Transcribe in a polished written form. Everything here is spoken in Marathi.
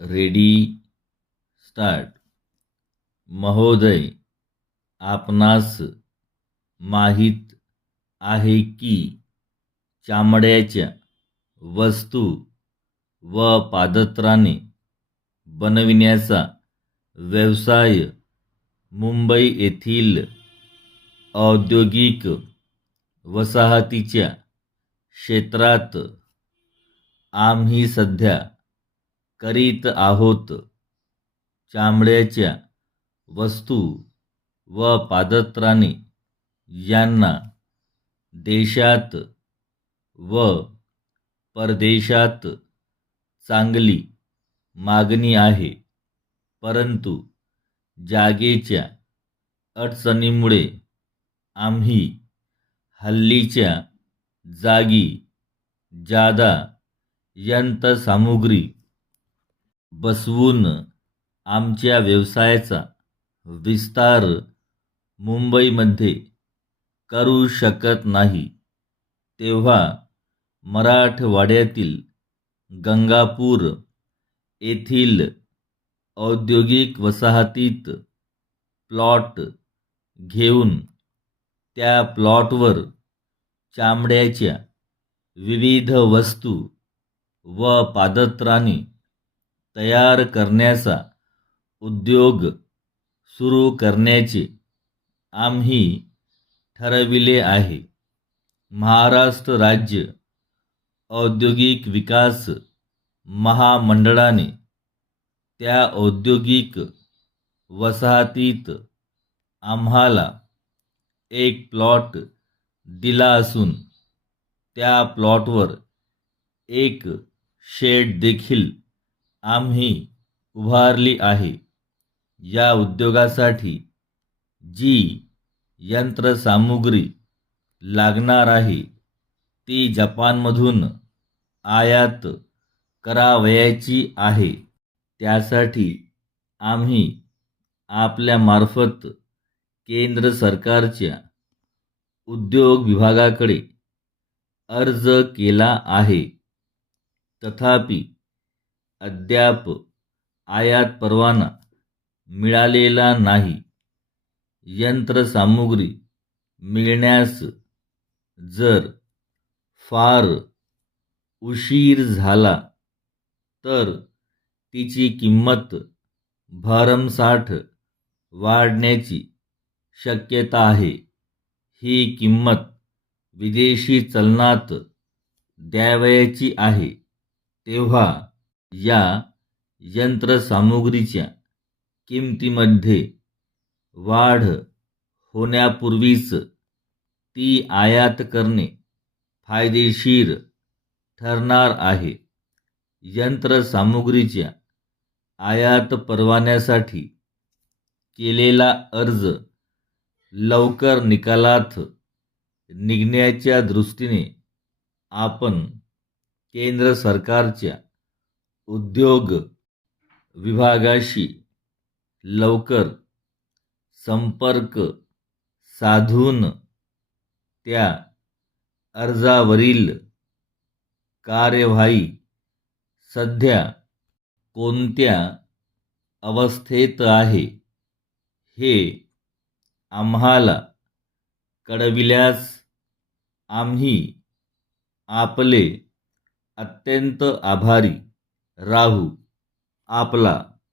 Ready start. महोदय, आपणास माहीत आहे की चामड्याच्या वस्तू व पादत्राणे बनविण्याचा व्यवसाय मुंबई येथील औद्योगिक वसाहतीच्या क्षेत्रात आम्ही सध्या करीत आहोत. चामड्याच्या वस्तू व पादत्राणे यांना देशात व परदेशात चांगली मागणी आहे, परंतु जागेच्या अडचणीमुळे आम्ही हल्लीच्या जागी जादा यंत्रसामुग्री बसवून आमच्या व्यवसायाचा विस्तार मुंबईमध्ये करू शकत नाही. तेव्हा मराठवाड्यातील गंगापूर येथील औद्योगिक वसाहतीत प्लॉट घेऊन त्या प्लॉटवर चामड्याच्या विविध वस्तू व पादत्राणे तयार करण्याचा उद्योग सुरू करण्याचे आम्ही ठरविले आहे. महाराष्ट्र राज्य औद्योगिक विकास महामंडळाने त्या औद्योगिक वसाहतीत आम्हाला एक प्लॉट दिला असून त्या प्लॉटवर एक शेड देखील आम्ही उभारली आहे. या उद्योगासाठी जी यंत्रसामुग्री लागणार आहे ती जपानमधून आयात करावयाची आहे. त्यासाठी आम्ही आपल्यामार्फत केंद्र सरकारच्या उद्योग विभागाकडे अर्ज केला आहे. तथापि अद्याप आयात परवाना मिळालेला नाही. यंत्रसामुग्री मिळण्यास जर फार उशीर झाला तर तिची किंमत भरमसाठ वाढण्याची शक्यता आहे. ही किंमत विदेशी चलनात द्यावयाची आहे. तेव्हा या यंत्रसामुग्रीच्या किमतीमध्ये वाढ होण्यापूर्वीच ती आयात करणे फायदेशीर ठरणार आहे. यंत्रसामुग्रीच्या आयात परवान्यासाठी केलेला अर्ज लवकर निकालात निघण्याच्या दृष्टीने आपण केंद्र सरकारच्या उद्योग विभागाशी लवकर संपर्क साधून त्या अर्जावरील कार्यवाही सध्या कोणत्या अवस्थेत आहे हे आम्हाला कळविल्यास आम्ही आपले अत्यंत आभारी राहू. आपला